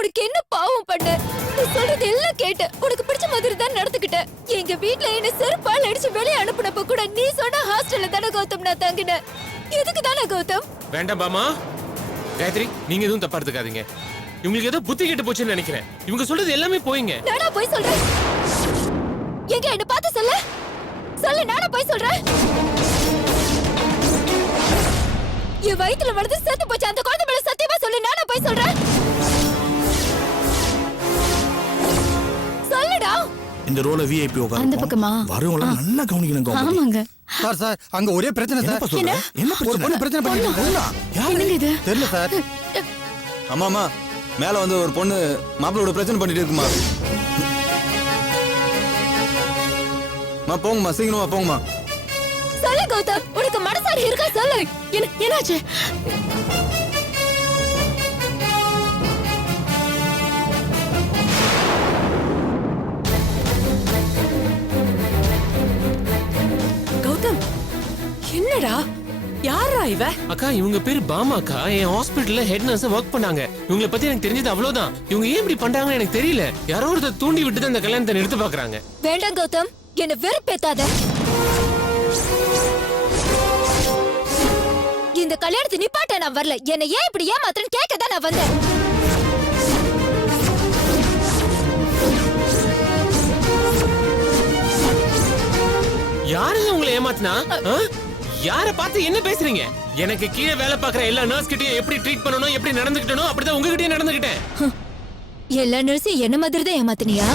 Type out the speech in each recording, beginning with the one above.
உனக்கு என்ன பாவம் பண்ண? நீ சொல்றது எல்லாம் கேட்ட. உனக்கு பிடிச்ச மாதிரி தான் நடந்துக்கிட்ட. எங்க வீட்ல என்ன செருப்பால் அடிச்சு வெளியே அனுப்புனப்ப கூட நீ சொன்ன ஹாஸ்டல்ல தானே கௌதம் நான் தங்கினேன். எதுக்கு தானே கௌதம்? வேண்டாம் பாமா. காயத்ரி, நீங்க எதுவும் தப்பா எடுத்துக்காதீங்க. இவங்களுக்கு ஏதோ புத்தி கெட்டு போச்சுன்னு நினைக்கிறேன். இவங்க சொல்றது எல்லாமே போய்ங்க. நானா போய் சொல்றேன்? எங்க என்ன பார்த்து சொல்ல சொல்லு. நானா போய் சொல்றேன்? என் வயித்துல வளர்ந்து செத்து போச்சு அந்த குழந்தை மேல சத்தியமா சொல்லு. நானா போய் சொல்றேன்? சொல்லுடா. இந்த ரோல விஐபி உட்கார்ந்து அந்த பக்கமா வரவங்கள நல்லா கவனிக்கணும். ஆமாங்க சார் அங்க ஒரே பிரச்சனை சார். என்ன பிரச்சனை? பிரச்சனை பண்ணிட்டு என்னங்க இது? தெரியல சார். ஆமாமா, மேல வந்து ஒரு பொண்ணு மாப்பிளோட பிரச்சனை பண்ணிட்டு இருக்குமா. போங்கம்மா, சீக்கிரமா போங்கம்மா. சொல்லு கௌதம், உனக்கு மனசாரி இருக்கா? சொல்லு. என்னாச்சு? கௌதம், என்னடா? யாரா இவ? அக்கா, இவங்க பேரு பாமா அக்கா. என் ஹாஸ்பிடல்ல ஹெட் நர்ஸ் ஒர்க் பண்ணாங்க. இவங்கள பத்தி எனக்கு தெரிஞ்சது அவ்வளவுதான். இவங்க ஏன் இப்படி பண்றாங்கன்னு எனக்கு தெரியல. யாரோ ஒருத்தர் தூண்டி விட்டு தான் இந்த கல்யாணத்தை நிறுத்த பாக்குறாங்க. வேண்டாம் கௌதம், என்ன வெறுப்பேத்தாத. இந்த கல்யாணத்தை நிப்பாட்ட நான் வரல. என்ன ஏன் இப்படி ஏமாத்துறேன்னு கேட்கதான் நான் வந்தேன். யாருங்க உங்களை ஏமாத்தினா? யார பார்த்து என்ன பேசுறீங்க? எனக்கு கீழே வேலை பார்க்குற எல்லா நர்ஸ் கிட்டயும் எப்படி ட்ரீட் பண்ணணும், எப்படி நடந்துக்கிட்டனோ அப்படிதான் உங்ககிட்டயே நடந்துக்கிட்டேன். எல்லா நர்ஸும் என்ன மாதிரி தான் ஏமாத்தினியா?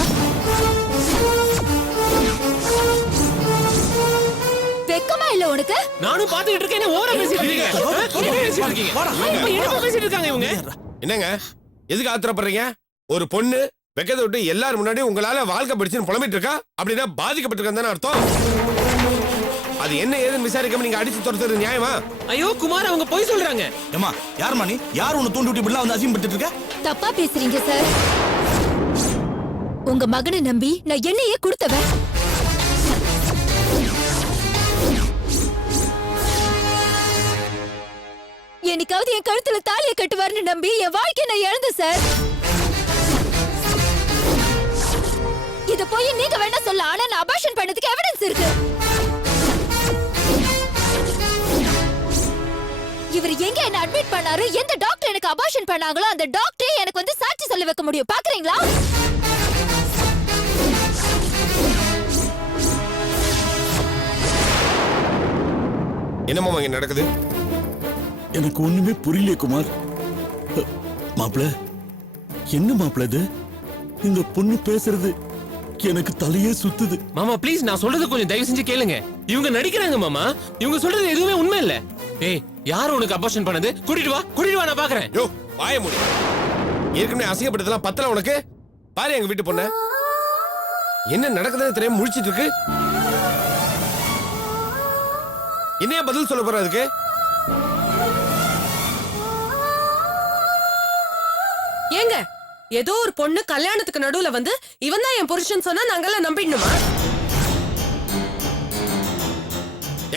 வெக்கமா இல்ல உனக்கு? நானும் பாத்துக்கிட்டு இருக்கேன். ஓவரா பேசிட்டு இருக்கீங்க. என்ன பேசிட்டு இருக்கீங்க? என்ன பேசிட்டு இருக்காங்க இவங்க? என்னங்க, எதுக்கு ஆத்திரப்படுறீங்க? ஒரு பொண்ணு வெக்கத்தை விட்டு எல்லாரும் முன்னாடி உங்களால வாழ்க்கை படிச்சுன்னு புலம்பிட்டு இருக்கா. அப்படின்னா பாதிக்கப்பட்டிருக்கான்னு அர்த்தம். அது என்ன ஏதுன்னு விசாரிக்காம நீங்க அடிச்சு துரத்துறது நியாயமா? ஐயோ குமார், அவங்க போய் சொல்றாங்க. ஏமா, யார் மணி? யார் உன்னை தூண்டி விட்டு இப்படி வந்து அசிங்கப்பட்டு இருக்க? தப்பா பேசுறீங்க சார். உங்க மகனை நம்பி நான் என்னையே கொடுத்தவன். என்னைக்காவது என் கழுத்துல தாலியை கட்டுவார்னு நம்பி என் வாழ்க்கையை நான் இழந்தேன் சார். இத போய் நீங்க வேணா சொல்ல, ஆனா நான் அபார்ஷன் பண்ணதுக்கு எவிடன்ஸ் இருக்கு. இவர் எங்க என்ன அட்மிட் பண்ணாரு, எந்த டாக்டர் எனக்கு அபார்ஷன் பண்ணாங்களோ அந்த டாக்டரே எனக்கு வந்து சாட்சி சொல்ல வைக்க முடியும். பாக்குறீங்களா? என்னமா இங்க நடக்குது? எனக்கு ஒண்ணுமே புரியல குமார். மாப்பிள, என்ன மாப்பிள இது? இந்த பொண்ணு பேசுறது எனக்கு தலையே சுத்துது. மாமா ப்ளீஸ், நான் சொல்றது கொஞ்சம் தயவு செஞ்சு கேளுங்க. இவங்க நடிக்கிறாங்க மாமா. இவங்க சொல்றது எதுவுமே உண்மை இல்ல. ஏய், யார் உனக்கு அபார்ஷன் பண்ணது? கூட்டிட்டு வா நான் பாக்குறேன். யோ, வாய மூடி. ஏற்கனவே அசிங்கப்பட்டதெல்லாம் பத்தல உனக்கு? பாரு எங்க வீட்டு பொண்ண என்ன நடக்குதுன்னு தெரியாம முழிச்சிட்டு இருக்கு. என்னைய பதில் சொல்ல போற அதுக்கு? ஏங்க, ஏதோ ஒரு பொண்ணு கல்யாணத்துக்கு நடுவுல வந்து இவன் தான் என் புருஷன் சொன்னா நாங்கெல்லாம் நம்பிடணுமா?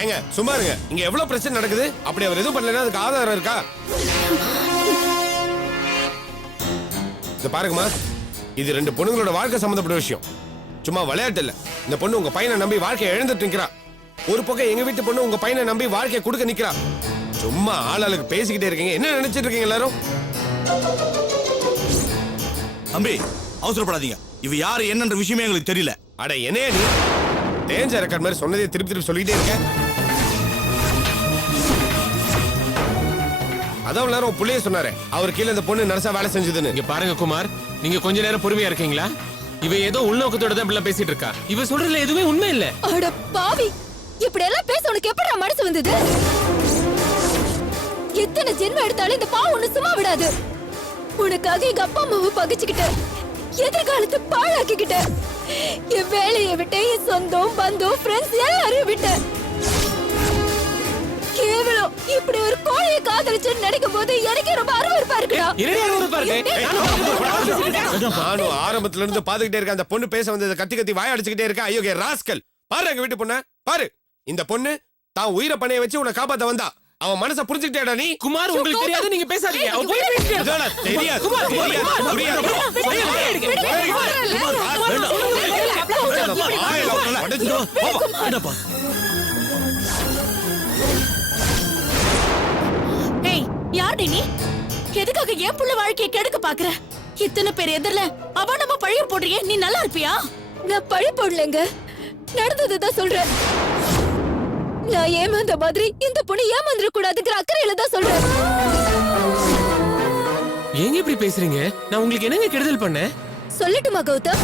ஏங்க சும்மா இருங்க. இங்க எவ்வளவு பிரச்சனை நடக்குது. அப்படி அவர் எதுவும் பண்ணலன்னா அதுக்கு ஆதாரம் இருக்கா? இத பாருங்கம்மா, இது ரெண்டு பொண்ணுங்களோட வாழ்க்கை சம்பந்தப்பட்ட விஷயம். சும்மா விளையாட்டு இல்ல. இந்த பொண்ணு உங்க பையனை நம்பி வாழ்க்கையை இழந்துட்டு நிக்கிறா. ஒரு பக்கம் எங்க வீட்டு பொண்ணு உங்க பையனை நம்பி வாழ்க்கையை கொடுக்க நிக்கிறா. சும்மா ஆளாளுக்கு பேசிக்கிட்டே இருக்கீங்க. என்ன நினைச்சிட்டு இருக்கீங்க எல்லாரும்? தம்பி, அவசரப்படாதீங்க. இவ யாரு என்னன்ற விஷயமே எங்களுக்கு தெரியல. அட என்னையா நீ தேஞ்ச ரெக்கார்ட் மாதிரி சொன்னதே திருப்பி சொல்லிட்டே இருக்க. அதான் எல்லாரும் புள்ளைய சொன்னாரு. அவர் கீழே இந்த பொண்ணு நர்ஸா வேலை செஞ்சதுன்னு. இங்க பாருங்க குமார், நீங்க கொஞ்ச நேரம் பொறுமையா இருக்கீங்களா? இவ ஏதோ உள்நோக்கத்தோட தான் இப்படி பேசிட்டு இருக்கா. இவ சொல்றதுல எதுவுமே உண்மை இல்ல. அட பாவி, இப்படி எல்லாம் பேச உனக்கு எப்படி மனசு வந்தது? எத்தனை ஜென்மம் எடுத்தாலும் இந்த பாவம் ஒண்ணு சும்மா விடாது. உனக்காக எங்க அப்பா அம்மாவை பகிச்சுக்கிட்டேன். எதிர்காலத்தை பாழாக்கிக்கிட்டேன். என் வேலையை விட்டேன். என் சொந்தம் பந்தம் ஃப்ரெண்ட்ஸ் எல்லாரையும் விட்டேன். கேவலம் இப்படி ஒரு கோழையை காதலிச்சு நினைக்கும் போது எனக்கு ரொம்ப அருவருப்பா இருக்குடா. நானும் ஆரம்பத்துல இருந்து பாத்துக்கிட்டே இருக்கேன். அந்த பொண்ணு பேச வந்ததை கத்தி வாய அடிச்சுக்கிட்டே இருக்கா. ஐயோ ராஸ்கல், பாரு எங்க வீட்டு பொண்ண பாரு. இந்த பொண்ணு தான் உயிரை பணைய வச்சு உன்னை காப்பாத்த வந்தா. அவன் மனசை புரிஞ்சுக்கிட்டேடா நீ? குமார் உங்களுக்கு தெரியாது, நீங்க பேசாதீங்க. அவ போய் பேசுறியா? இதோட தெரியாது குமார், தெரியாது, குமார், புரியாது. ஆயில அவங்கள அடிச்சிடும். போப்பா. என்னப்பா ஏய், யார் நீ? எதுக்காக என் புள்ள வாழ்க்கையை கெடுக்க பாக்குற? இத்தனை பேர் எதிரில அவ நம்ம பழிய போடுறியே, நீ நல்லா இருப்பியா? நான் பழி போடலங்க, நடந்ததுதான் சொல்றேன். நான் ஏமாந்த மாதிரி இந்த பொண்ணு ஏமாந்துட கூடாதுங்கிற அக்கறையில தான் சொல்றேன். ஏங்க இப்படி பேசுறீங்க? நான் உங்களுக்கு என்னங்க கெடுதல் பண்ணேன்? சொல்லட்டுமா கௌதம்?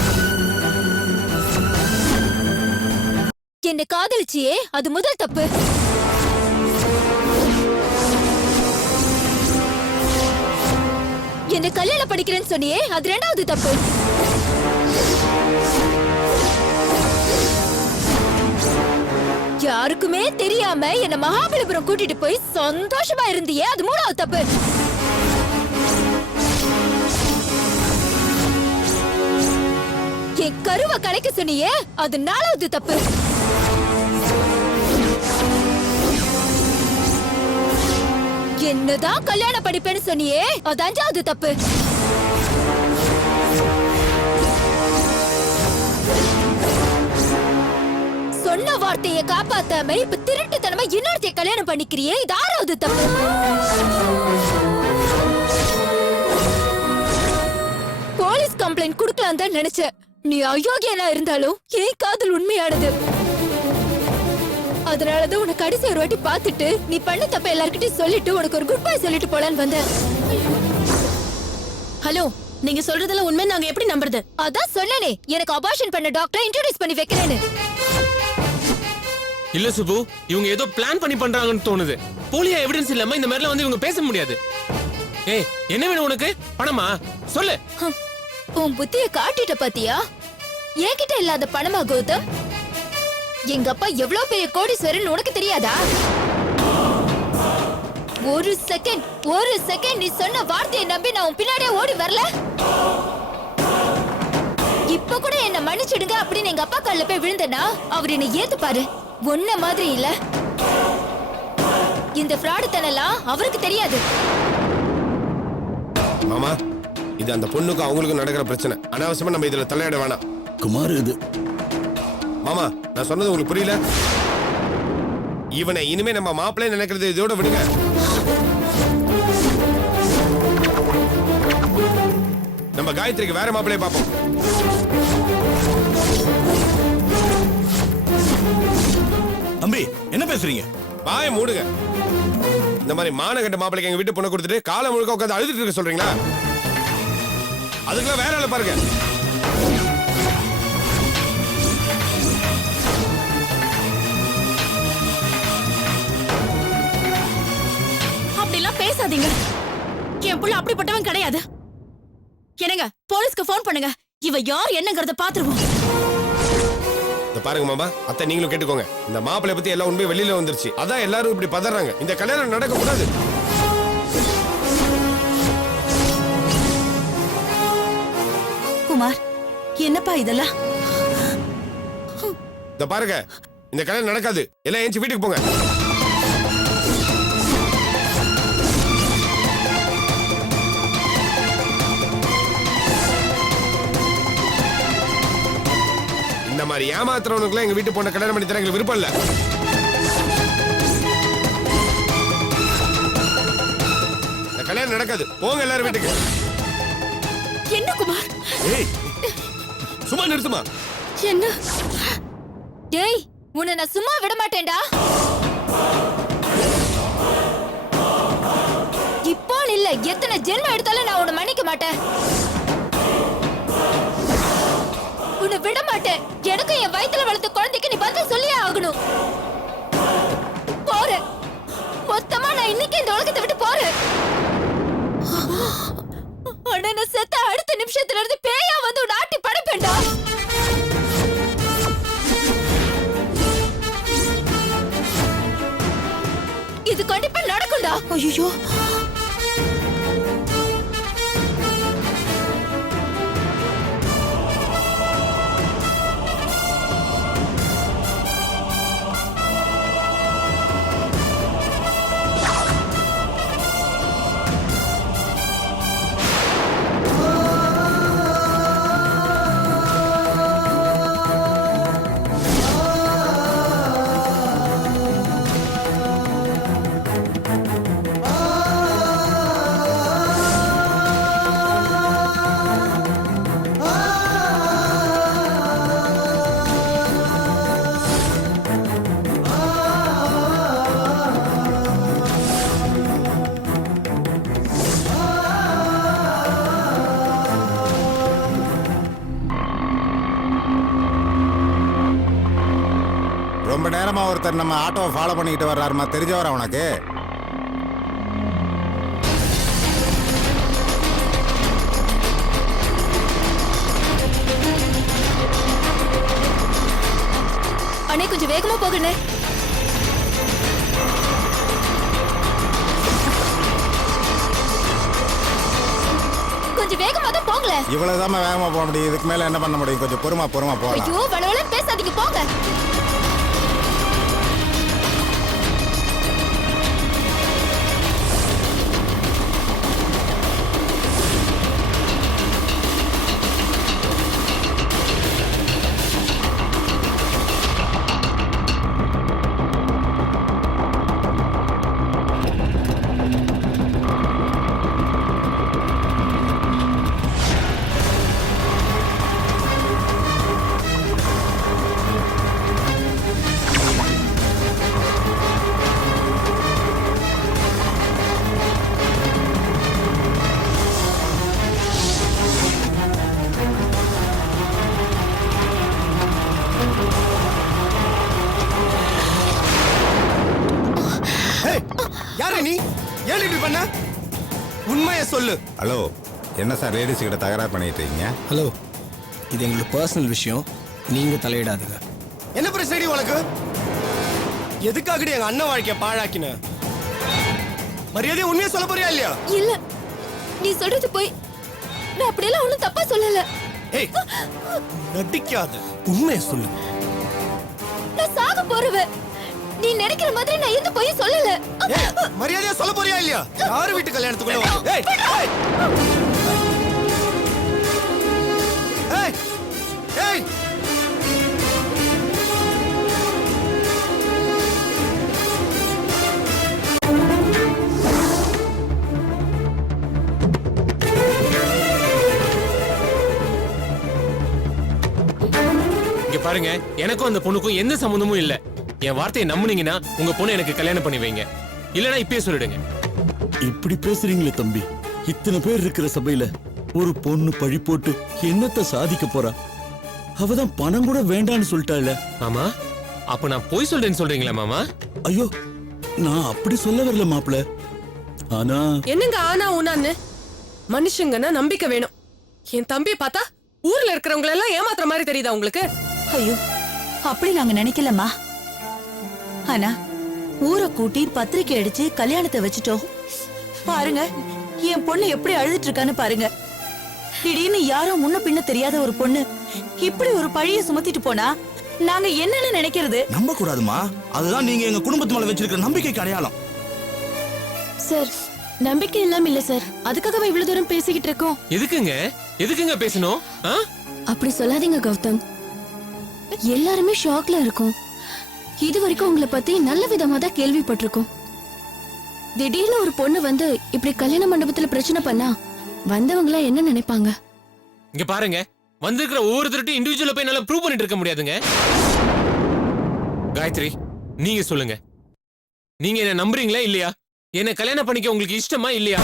என்ன காதலிச்சியே, அது முதல் தப்பு. என்ன கல்யாணம் படிக்கிறேன்னு சொன்னியே, அது ரெண்டாவது தப்பு. யாருக்குமே தெரியாம என்ன மகாபலிபுரம் கூட்டிட்டு போய் சந்தோஷமா இருந்தியே, அது மூணாவது தப்பு. என் கருவை கலைக்க சொன்னியே, அது நாலாவது தப்பு. என்னதான் கல்யாணம் படிப்பேன்னு சொன்னியே, அது அஞ்சாவது தப்பு. சொன்ன வார்த்தையை காப்பாத்தாம இப்ப திருட்டுத்தனமா இன்னொருத்தைய கல்யாணம் பண்ணிக்கிறியே, இது ஆறாவது தப்பு. போலீஸ் கம்ப்ளைண்ட் குடுக்கலாம் தான் நினைச்சேன். நீ அயோக்கியனா இருந்தாலும் என் காதல் உண்மையானது. அதனாலதான் உனக்கு கடைசி ஒரு வாட்டி பார்த்துட்டு நீ பண்ண தப்ப எல்லார்கிட்டயும் சொல்லிட்டு உனக்கு ஒரு குட் பை சொல்லிட்டு போலான்னு வந்தேன். ஹலோ, நீங்க சொல்றதெல்லாம் உண்மை நாங்க எப்படி நம்புறது? அதான் சொன்னனே, எனக்கு அபார்ஷன் பண்ண டாக்டரை இன்ட்ரோடியூஸ் பண்ணி வைக்கிறேன்னு. இல்ல சுபு, இவங்க ஏதோ பிளான் பண்ணி பண்றாங்கன்னு தோணுது. போலியா எவிடன்ஸ் இல்லாம இந்த மாதிரிலாம் வந்து இவங்க பேச முடியாது. ஏய், என்ன வேணும் உனக்கு? பணமா? சொல்லு. உன் புத்திய காட்டிட்ட பாத்தியா? என்கிட்ட இல்லாத பணமா கௌதம்? எங்க அப்பா எவ்வளவு பெரிய கோடீஸ்வரன் உனக்கு தெரியாதா? ஒரு செகண்ட் நீ சொன்ன வார்த்தையை நம்பி நான் உன் பின்னாடியே ஓடி வரல. இப்ப கூட என்ன மன்னிச்சிடுங்க அப்படின்னு எங்க அப்பா கால்ல போய் விழுந்தனா அவர் என்ன ஏத்துப்பாரு. ஒன்ன மாதிரி இல்ல. இந்த ஃப்ராடு தனலாம் அவருக்கு தெரியாது. மாமா, இது அந்த பொண்ணுக்கு அவங்களுக்கு நடக்கிற பிரச்சனை. அனாவசியமா நம்ம இதுல தலையிட வேணாம். குமார் இது மாமா, நான் சொன்னது உங்களுக்கு புரியல? இவனை இனிமே நம்ம மாப்பிள்ளை நினைக்கிறது இதோட விடுங்க. நம்ம காயத்ரிக்கு வேற மாப்பிள்ளைய பார்ப்போம். தம்பி என்ன பேசுறீங்க? வாயை மூடுங்க. இந்த மாதிரி மானகட்ட மாப்பிள்ளைக்கு எங்க வீட்டு பொண்ணை கொடுத்துட்டு காலை முழுக்க உட்காந்து அழுதுட்டு இருக்க சொல்றீங்களா? அதுக்கெல்லாம் வேற ஆளை பாருங்க. அப்படிலாம் பேசாதீங்க. என் புள்ள அப்படிப்பட்டவன் கிடையாது. என்னங்க, போலீஸ்க்கு போன் பண்ணுங்க. இவ யார் என்னங்கறத பாத்துருவோம். இந்த பாருங்க மாமா, அத்தை நீங்களும் கேட்டுக்கோங்க. இந்த மாப்பிள்ளை பத்தி எல்லாம் உண்மை வெளியில வந்துருச்சு. அதான் எல்லாரும் இப்படி பதறாங்க. இந்த கல்யாணம் நடக்க கூடாது. குமார், என்னப்பா இதெல்லாம்? இந்த பாருங்க, இந்த கல்யாணம் நடக்காது. எல்லாம் ஏஞ்சி வீட்டுக்கு போங்க. இந்த மாதிரி ஏமாத்துறவனுக்குலாம் எங்க வீட்டு பொண்ணை கல்யாணம் பண்ணி தர எங்களுக்கு விருப்பம் இல்ல. இந்த கல்யாணம் நடக்காது. போங்க எல்லாரும் வீட்டுக்கு. என்ன குமார்? ஏய் சும்மா நிறுத்துமா. என்ன? டேய், உன்னை நான் சும்மா விட மாட்டேன்டா. இப்போ இல்ல, எத்தனை ஜென்மம் எடுத்தாலும் நான் உன்னை மன்னிக்க மாட்டேன். உன்னை விட மாட்டேன். எனக்கும் என் வயித்துல வளர்த்த குழந்தைக்கு நீ பதில் சொல்லியே ஆகணும். போறேன். மொத்தமா நான் இன்னைக்கு இந்த உலகத்தை விட்டு போறேன். ஆனா நான் செத்த அடுத்த நிமிஷத்துல இருந்து பேயா வந்து உன் ஆட்டி படைப்பேன்டா. இது கண்டிப்பா நடக்கும்டா. ஐயோ, ரொம்ப நேரமா ஒருத்தர் நம்ம ஆட்டோவை ஃபாலோ பண்ணிக்கிட்டு வர்றாருமா, தெரிஞ்சவரா உனக்கு? அண்ணே கொஞ்சம் வேகமா போகணே. கொஞ்சம் வேகமா தான் போகல. இவ்வளவுதான் வேகமா போக முடியும், இதுக்கு மேல என்ன பண்ண முடியும்? கொஞ்சம் பொறுமா போகலாம். ஐயோ வளவளன்னு பேசாதீங்க போங்க. யாரு நீ? ஏன் இப்படி பண்ண? உண்மையை சொல்லு. ஹலோ, என்ன சார் லேடிஸ் கிட்ட தகராறு பண்ணிட்டு இருக்கீங்க? ஹலோ, இது எங்களுக்கு பர்சனல் விஷயம், நீங்க தலையிடாதீங்க. என்ன பிரச்சனை உனக்கு? எதுக்காகடி எங்க அண்ணன் வாழ்க்கைய பாழாக்கின? மரியாதையா உண்மையை சொல்ல போறியா இல்லையா? இல்ல நீ சொல்றது போய். நான் அப்படியெல்லாம் ஒண்ணும் தப்பா சொல்லல. ஏய், நடிக்காத, உண்மையை சொல்லு. நான் சாக போறவ. நீ நினைக்கிற மாதிரி நான் எந்த போய் சொல்லல. ஏய், மரியாதையா சொல்ல போறியா இல்லையா? யார் வீட்டு கல்யாணத்துக்குள்ள வா? ஏய், ஏய். ஏய், ஏய். இங்க பாருங்க, எனக்கும் அந்த பொண்ணுக்கும் எந்த சம்பந்தமும் இல்ல. என் வார்த்தையை நம்புனீங்கன்னா உங்க பொண்ணு எனக்கு கல்யாணம் பண்ணி வைங்க, இல்லனா இப்பயே சொல்லிடுங்க. இப்படி பேசுறீங்களே தம்பி, இத்தனை பேர் இருக்கிற சபையில ஒரு பொண்ணு பழி போட்டு என்னத்த சாதிக்க போறா? அவதான் பணம் கூட வேண்டான்னு சொல்லிட்டாள். மாமா, அப்ப நான் போய் சொல்றேன்னு சொல்றீங்களா மாமா? ஐயோ, நான் அப்படி சொல்ல வரல மாப்பிள. ஆனா என்னங்க ஆனா ஊனான்னு? மனுஷங்கன்னா நம்பிக்கை வேணும். என் தம்பியை பார்த்தா ஊர்ல இருக்கிறவங்க எல்லாம் ஏமாத்துற மாதிரி தெரியுதா உங்களுக்கு? ஐயோ, அப்படி நாங்க நினைக்கலம்மா. ஆனா ஊரை கூட்டி பத்திரிக்கை அடிச்சு கல்யாணத்தை வச்சுட்டோம். பாருங்க என் பொண்ணு எப்படி அழுதுட்டு இருக்கான்னு பாருங்க. திடீர்னு யாரோ முன்ன பின்ன தெரியாத ஒரு பொண்ணு இப்படி ஒரு பழிய சுமத்திட்டு போனா நாங்க என்னன்னு நினைக்கிறது? நம்ப கூடாதுமா, அதுதான் நீங்க எங்க குடும்பத்து மேல வச்சிருக்கிற நம்பிக்கைக்கு அடையாளம். சார் நம்பிக்கை இல்லாம இல்ல சார், அதுக்காக இவ்வளவு தூரம் பேசிக்கிட்டு இருக்கோம். எதுக்குங்க பேசணும்? அப்படி சொல்லாதீங்க கௌதம், எல்லாருமே ஷாக்ல இருக்கோம். இது வரைக்கும் உங்களை பத்தி நல்ல விதமா தான் கேள்விப்பட்டிருக்கோம். திடீர்னு ஒரு பொண்ணு வந்து இப்படி கல்யாண மண்டபத்துல பிரச்சனை பண்ணா வந்தவங்கள என்ன நினைப்பாங்க? இங்க பாருங்க, வந்திருக்கிற ஒவ்வொருத்தருட்டும் இண்டிவிஜுவலா போய் நல்லா ப்ரூவ் பண்ணிட்டு இருக்க முடியாதுங்க. காயத்ரி, நீங்க சொல்லுங்க, நீங்க என்ன நம்புறீங்களா இல்லையா? என்ன கல்யாணம் பண்ணிக்க உங்களுக்கு இஷ்டமா இல்லையா?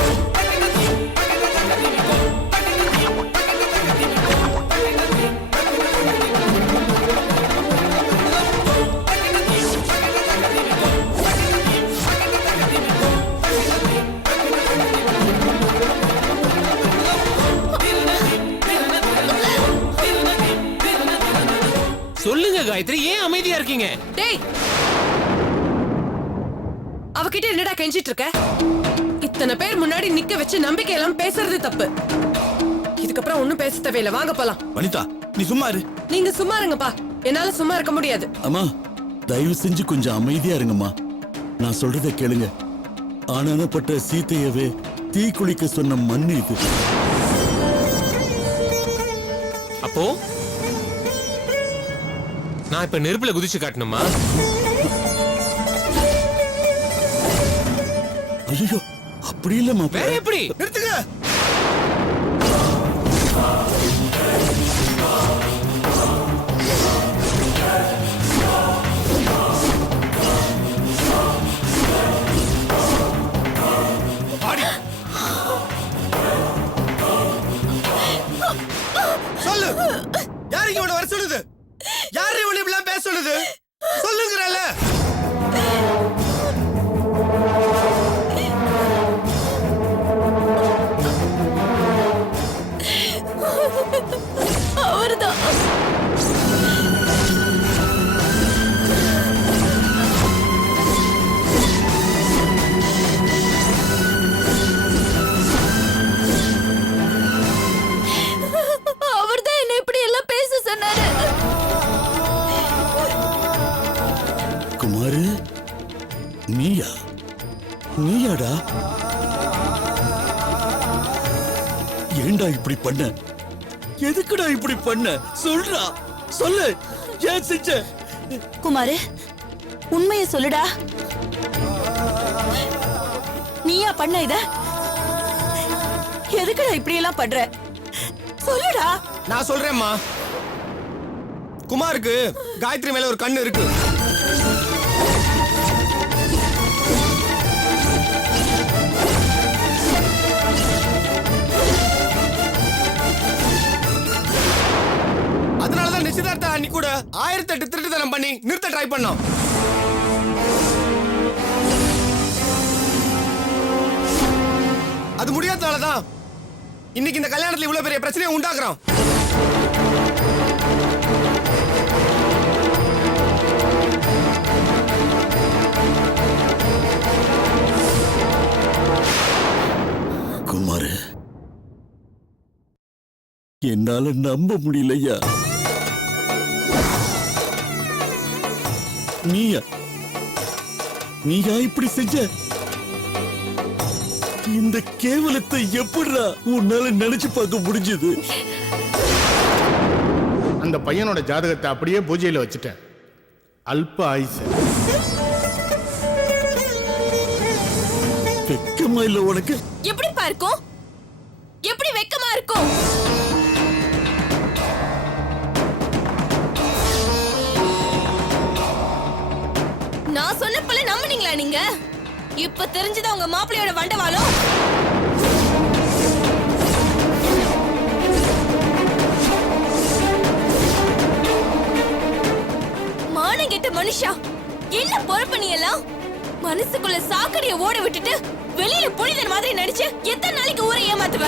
சொல்லுங்க காயத்ரி, ஏன் அமைதியா இருக்கீங்க? டேய், அவகிட்ட என்னடா கெஞ்சிட்டு இருக்க? இத்தனை பேர் முன்னாடி நிக்க வச்சு நம்பிக்கை எல்லாம் பேசுறது தப்பு. இதுக்கப்புறம் ஒண்ணும் பேச தேவையில்லை, வாங்க போலாம். வனிதா, நீ சும்மா இரு. நீங்க சும்மா இருங்கப்பா, என்னால சும்மா இருக்க முடியாது. அம்மா, தயவு செஞ்சு கொஞ்சம் அமைதியா இருங்கம்மா. நான் சொல்றதை கேளுங்க. ஆனானப்பட்ட சீதையவே தீ குளிக்க சொன்ன மண்ணு இது. அப்போ நான் இப்ப நெருப்புல குதிச்சு காட்டணுமா? ஐயோ, அப்படி இல்ல மாப்பிள. வேற எப்படி? நிறுத்துங்க. சொல்லு, யாரு இங்க வர சொல்லுது? யாரு இவனை இப்படிலாம் பேச சொல்லுது? சொல்லுங்க. குமாரு நீயாடா? ஏண்டா இப்படி பண்ண? எதுக்குடா இப்படி பண்ண? சொல்றா, சொல்லு, ஏன் செஞ்ச? குமாரு உண்மையை சொல்லுடா. நீயா பண்ண இத? எதுக்குடா இப்படி எல்லாம் பண்ற? சொல்லுடா. நான் சொல்றேம்மா. குமாருக்கு காயத்ரி மேல ஒரு கண்ணு இருக்கு. அதனாலதான் நிச்சயதார்த்த அன்னைக்கு கூட 1008 திருட்டுத்தனம் பண்ணி நிறுத்த ட்ரை பண்ணோம். அது முடியாதனாலதான் இன்னைக்கு இந்த கல்யாணத்துல இவ்வளவு பெரிய பிரச்சனையை உண்டாக்குறோம். குமாரு என்னால நம்ப முடியலையா? நீயா இப்படி செஞ்ச? இந்த கேவலத்தை எப்படிடா உன்னால நினைச்சு பார்க்க முடிஞ்சது? அந்த பையனோட ஜாதகத்தை அப்படியே பூஜையில வச்சுட்டேன். அல்ப ஆயுசு. வெக்கமா இல்ல உனக்கு? எப்படிப்பா இருக்கும்? எப்படி வெக்கமா இருக்கும்? நான் சொன்னப்பல நம்புனீங்களா நீங்க? இப்ப தெரிஞ்சதா உங்க மாப்பிள்ளையோட வண்டவாளம்? மானங்கெட்ட மனுஷா, என்ன பொறுப்பு நீ எல்லாம்? மனசுக்குள்ள சாக்கடைய ஓட விட்டுட்டு வெளியில புனிதன் மாதிரி நடிச்சு எத்தனை நாளைக்கு ஊரை ஏமாத்துவ?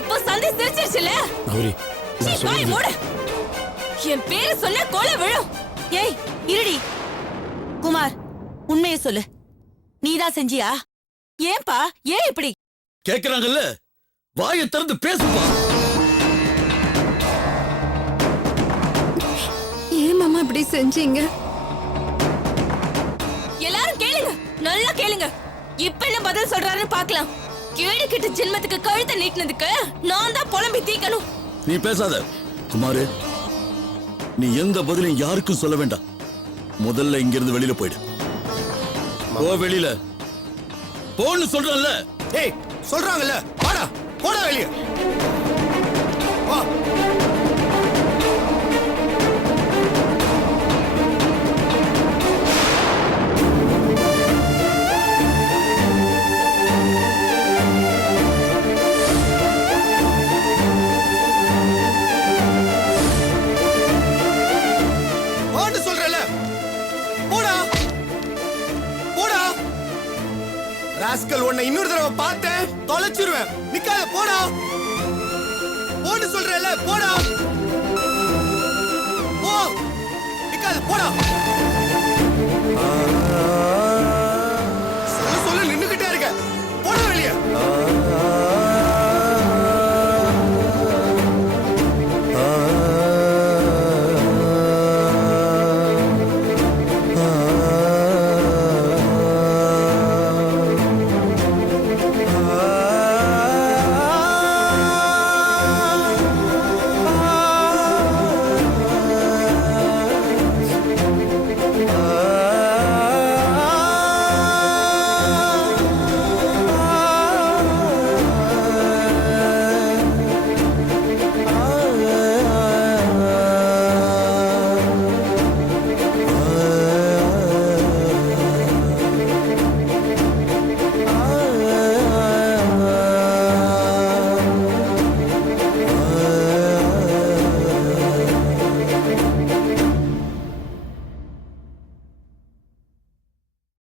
இப்போ சந்தை சிரிச்சிருச்சுல? வாய் மூடு. என் பேரு சொன்ன கொலை விழும். ஏய் இருடி. குமார் உண்மையை சொல்லு. நீதான் செஞ்சியா? ஏன்பா ஏன் இப்படி கேக்குறாங்கல்ல, வாயை திறந்து பேசுப்பா. ஏன் மாமா இப்படி செஞ்சீங்க? எல்லாரும் கேளுங்க, நல்லா கேளுங்க. இப்ப என்ன பதில் சொல்றாருன்னு பார்க்கலாம். கேடு கிட்ட ஜென்மத்துக்கு கழுத்தை நீட்டினதுக்கு நான் தான் புலம்பி தீக்கணும். நீ பேசாத குமாரு. நீ எந்த பதிலையும் யாருக்கும் சொல்ல வேண்டாம். முதல்ல இங்கிருந்து வெளியில போயிடு. போ வெளியில போன்னு சொல்றல. ஏய் சொல்றாங்கல்ல, வாடா போடா வெளிய. வா. ராஸ்கல், உன்னை இன்னொரு தடவை பார்த்தேன் தொலைச்சிருவேன். நிக்காத, போடா. போன்னு சொல்றேன்ல, போடா.